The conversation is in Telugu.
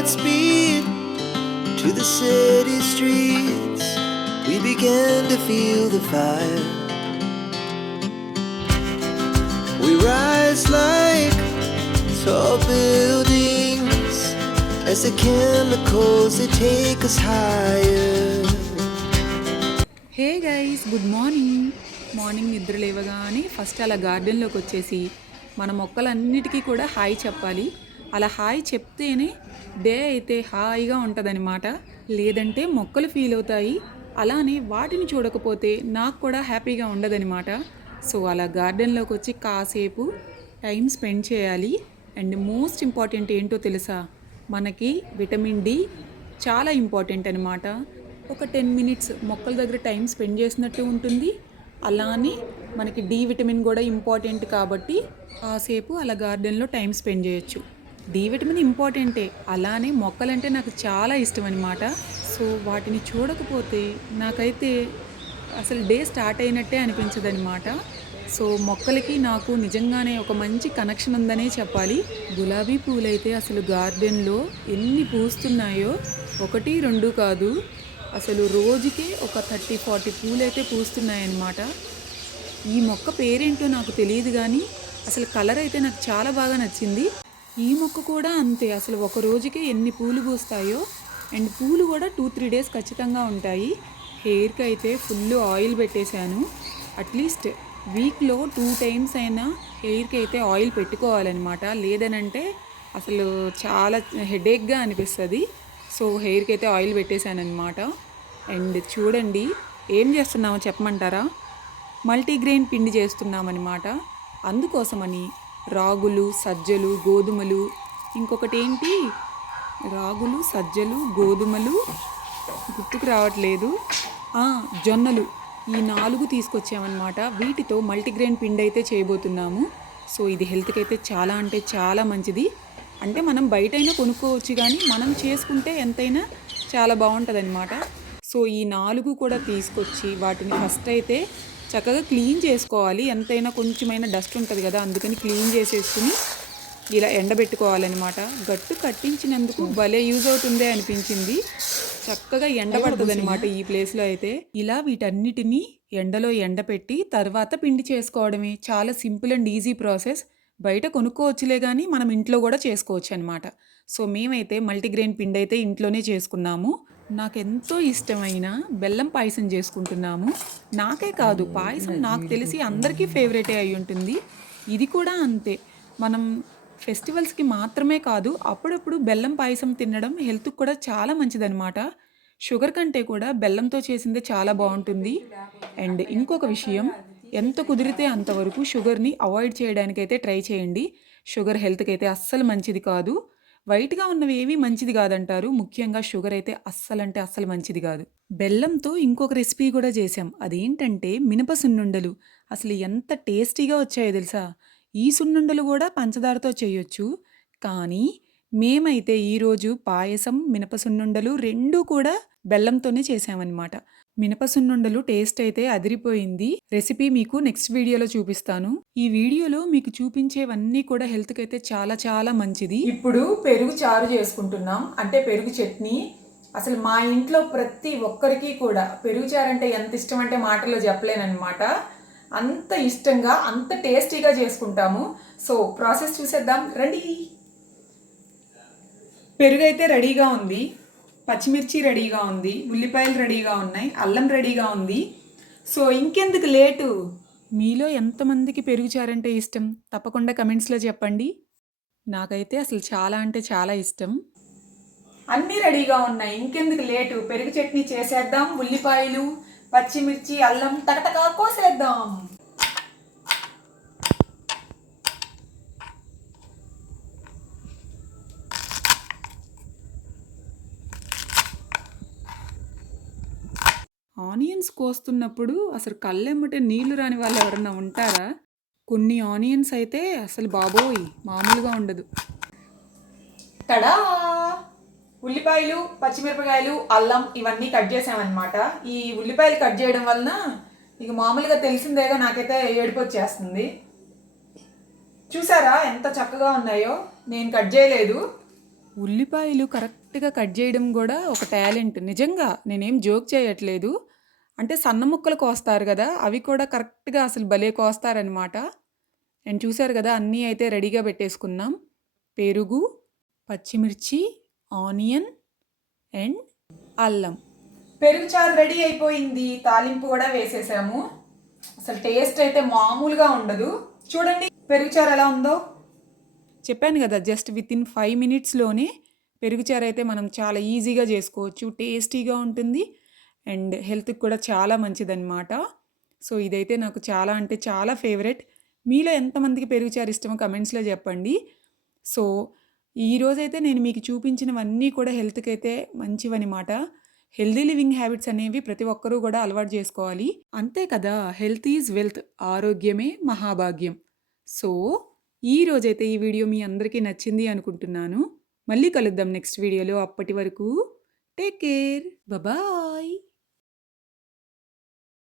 Godspeed to the city streets. We began to feel the fire. We rise like tall buildings as the chemicals they take us higher. Hey guys, good morning నిద్ర లేవగానే ఫస్ట్ అలా గార్డెన్లోకి వచ్చేసి మన మొక్కలన్నిటికీ కూడా హాయ్ చెప్పాలి. అలా హాయ్ చెప్తేనే డే అయితే హాయిగా ఉంటుందన్నమాట. లేదంటే మొక్కలు ఫీల్ అవుతాయి, అలానే వాటిని చూడకపోతే నాకు కూడా హ్యాపీగా ఉండదన్నమాట. సో అలా గార్డెన్లోకి వచ్చి కాసేపు టైం స్పెండ్ చేయాలి. అండ్ మోస్ట్ ఇంపార్టెంట్ ఏంటో తెలుసా, మనకి విటమిన్ డి చాలా ఇంపార్టెంట్ అనమాట. ఒక 10 మినిట్స్ మొక్కల దగ్గర టైం స్పెండ్ చేసినట్టు ఉంటుంది. అలానే మనకి డి విటమిన్ కూడా ఇంపార్టెంట్ కాబట్టి కాసేపు అలా గార్డెన్లో టైం స్పెండ్ చేయొచ్చు. డి విటమిన్ ఇంపార్టెంటే, అలానే మొక్కలంటే నాకు చాలా ఇష్టం అనమాట. సో వాటిని చూడకపోతే నాకైతే అసలు డే స్టార్ట్ అయినట్టే అనిపించదనమాట. సో మొక్కలకి నాకు నిజంగానే ఒక మంచి కనెక్షన్ ఉందనే చెప్పాలి. గులాబీ పూలైతే అసలు గార్డెన్లో ఎన్ని పూస్తున్నాయో, 1 2 కాదు, అసలు రోజుకే ఒక 30-40 పూలైతే పూస్తున్నాయన్నమాట. ఈ మొక్క పేరేంటో నాకు తెలియదు, కానీ అసలు కలర్ అయితే నాకు చాలా బాగా నచ్చింది. ఈ మొక్క కూడా అంతే, అసలు ఒక రోజుకే ఎన్ని పూలు పూస్తాయో. అండ్ పూలు కూడా 2-3 డేస్ ఖచ్చితంగా ఉంటాయి. హెయిర్కి అయితే ఫుల్ ఆయిల్ పెట్టేశాను. అట్లీస్ట్ వీక్లో 2 టైమ్స్ అయినా హెయిర్కి అయితే ఆయిల్ పెట్టుకోవాలన్నమాట. లేదనంటే అసలు చాలా హెడేక్గా అనిపిస్తుంది. సో హెయిర్కి అయితే ఆయిల్ పెట్టేశానమాట. అండ్ చూడండి ఏం చేస్తున్నామో చెప్పమంటారా? మల్టీగ్రెయిన్ పిండి చేస్తున్నామన్నమాట. అందుకోసమని రాగులు, సజ్జలు, గోధుమలు, ఇంకొకటి ఏంటి, రాగులు, సజ్జలు, గోధుమలు, గుర్తుకు రావట్లేదు, జొన్నలు, ఈ 4 తీసుకొచ్చామన్నమాట. వీటితో మల్టీగ్రెయిన్ పిండి అయితే చేయబోతున్నాము. సో ఇది హెల్త్కి అయితే చాలా అంటే చాలా మంచిది. అంటే మనం బయటైనా కొనుక్కోవచ్చు, కానీ మనం చేసుకుంటే ఎంతైనా చాలా బాగుంటుంది అనమాట. సో ఈ 4 కూడా తీసుకొచ్చి వాటిని ఫస్ట్ అయితే చక్కగా క్లీన్ చేసుకోవాలి. ఎంతైనా కొంచెమైనా డస్ట్ ఉంటుంది కదా, అందుకని క్లీన్ చేసేసుకుని ఇలా ఎండబెట్టుకోవాలన్నమాట. గట్టు కట్టించినందుకు భలే యూజ్ అవుతుందే అనిపించింది. చక్కగా ఎండబడుతుంది అనమాట ఈ ప్లేస్లో అయితే. ఇలా వీటన్నిటినీ ఎండలో ఎండపెట్టి తర్వాత పిండి చేసుకోవడమే. చాలా సింపుల్ అండ్ ఈజీ ప్రాసెస్. బయట కొనుక్కోవచ్చులే, కానీ మనం ఇంట్లో కూడా చేసుకోవచ్చు అనమాట. సో మేమైతే మల్టీగ్రెయిన్ పిండి అయితే ఇంట్లోనే చేసుకున్నాము. నాకెంతో ఇష్టమైన బెల్లం పాయసం చేసుకుంటున్నాము. నాకే కాదు, పాయసం నాకు తెలిసి అందరికీ ఫేవరెటే అయి ఉంటుంది. ఇది కూడా అంతే. మనం ఫెస్టివల్స్కి మాత్రమే కాదు, అప్పుడప్పుడు బెల్లం పాయసం తినడం హెల్త్కి కూడా చాలా మంచిదన్నమాట. షుగర్ కంటే కూడా బెల్లంతో చేసిందే చాలా బాగుంటుంది. అండ్ ఇంకొక విషయం, ఎంత కుదిరితే అంతవరకు షుగర్ని అవాయిడ్ చేయడానికైతే ట్రై చేయండి. షుగర్ హెల్త్కి అయితే అస్సలు మంచిది కాదు. వైట్గా ఉన్నవి ఏవి మంచిది కాదంటారు, ముఖ్యంగా షుగర్ అయితే అస్సలు అంటే అస్సలు మంచిది కాదు. బెల్లంతో ఇంకొక రెసిపీ కూడా చేసాం. అదేంటంటే మినప సున్నుండలు. అసలు ఎంత టేస్టీగా వచ్చాయో తెలుసా. ఈ సున్నుండలు కూడా పంచదారతో చేయొచ్చు, కానీ మేమైతే ఈరోజు పాయసం, మినప సున్నుండలు 2 కూడా బెల్లంతోనే చేసామన్నమాట. మినప సున్నుండలు టేస్ట్ అయితే అదిరిపోయింది. రెసిపీ మీకు నెక్స్ట్ వీడియోలో చూపిస్తాను. ఈ వీడియోలో మీకు చూపించేవన్నీ కూడా హెల్త్కి అయితే చాలా చాలా మంచిది. ఇప్పుడు పెరుగు చారు చేసుకుంటున్నాం, అంటే పెరుగు చట్నీ. అసలు మా ఇంట్లో ప్రతి ఒక్కరికి కూడా పెరుగు చారు అంటే ఎంత ఇష్టం అంటే మాటల్లో చెప్పలేనమాట. అంత ఇష్టంగా, అంత టేస్టీగా చేసుకుంటాము. సో ప్రాసెస్ చూసేద్దాం రండి. పెరుగు అయితే రెడీగా ఉంది, పచ్చిమిర్చి రెడీగా ఉంది, ఉల్లిపాయలు రెడీగా ఉన్నాయి, అల్లం రెడీగా ఉంది. సో ఇంకెందుకు లేటు? మీలో ఎంతమందికి పెరుగు చారంటే ఇష్టం తప్పకుండా కమెంట్స్లో చెప్పండి. నాకైతే అసలు చాలా అంటే చాలా ఇష్టం. అన్నీ రెడీగా ఉన్నాయి, ఇంకెందుకు లేటు? పెరుగు చట్నీ చేసేద్దాం. ఉల్లిపాయలు, పచ్చిమిర్చి, అల్లం టకటకా కోసేద్దాం. ఆనియన్స్ కోస్తున్నప్పుడు అసలు కళ్ళెమ్మటే నీళ్లు రాని వాళ్ళు ఎవరన్నా ఉంటారా? కొన్ని ఆనియన్స్ అయితే అసలు బాబోయ్ మామూలుగా ఉండదు. తడా! ఉల్లిపాయలు, పచ్చిమిరపకాయలు, అల్లం ఇవన్నీ కట్ చేసామన్నమాట. ఈ ఉల్లిపాయలు కట్ చేయడం వలన ఇక మామూలుగా తెలిసిందేగా, నాకైతే ఏడుపు వచ్చేస్తుంది. చూసారా ఎంత చక్కగా ఉన్నాయో? నేను కట్ చేయలేదు. ఉల్లిపాయలు కరెక్ట్‌గా కట్ జేయడం గూడా ఒక టాలెంట్. నిజంగా నేనేం జోక్ చేయట్లేదు. అంటే సన్న ముక్కలు కోస్తారు గదా! అవి కూడా కరెక్ట్‌గా అసలు భలే కోస్తారనమాట. అండ్ చూసారు గదా! అన్నీ అయితే రెడీగా పెట్టేసుకున్నాం. పెరుగు, పచ్చిమిర్చి, ఆనియన్ అండ్ అల్లం. పెరుగు చారు రెడీ అయిపోయింది. తాలింపు గూడా వేసేసాము. అసలు టేస్ట్ అయితే మామూలుగా ఉండదు. చూడండి పెరుగు చారు ఎలా ఉందో. చెప్పాను గదా! జస్ట్ వితిన్ 5 మినిట్స్‌లోనే పెరుగు చారు అయితే మనం చాలా ఈజీగా జేసుకోవచ్చు. టేస్టీగా ఉంటుంది. అండ్ హెల్త్‌కి కూడా చాలా మంచిదనమాట. సో, ఇదైతే నాకు చాలా అంటే చాలా ఫేవరెట్. మీలో ఎంతమందికి పెరుగు చారు ఇష్టమో కమెంట్స్‌లో జెప్పండి. సో, ఈరోజైతే నేను మీకు చూపించినవన్నీ కూడా హెల్త్‌కైతే మంచివనమాట. హెల్తీ లివింగ్ హ్యాబిట్స్ అనేవి ప్రతి ఒక్కరూ గూడా అలవాటు జేసుకోవాలి. అంతే కదా! Health is wealth. ఆరోగ్యమే మహాభాగ్యం. సో, ఈరోజైతే ఈ వీడియో మీ అందరికీ నచ్చింది అనుకుంటున్నాను. మళ్ళీ కలుద్దాం నెక్స్ట్ వీడియోలో. అప్పటి వరకు టేక్ కేర్. బాయ్.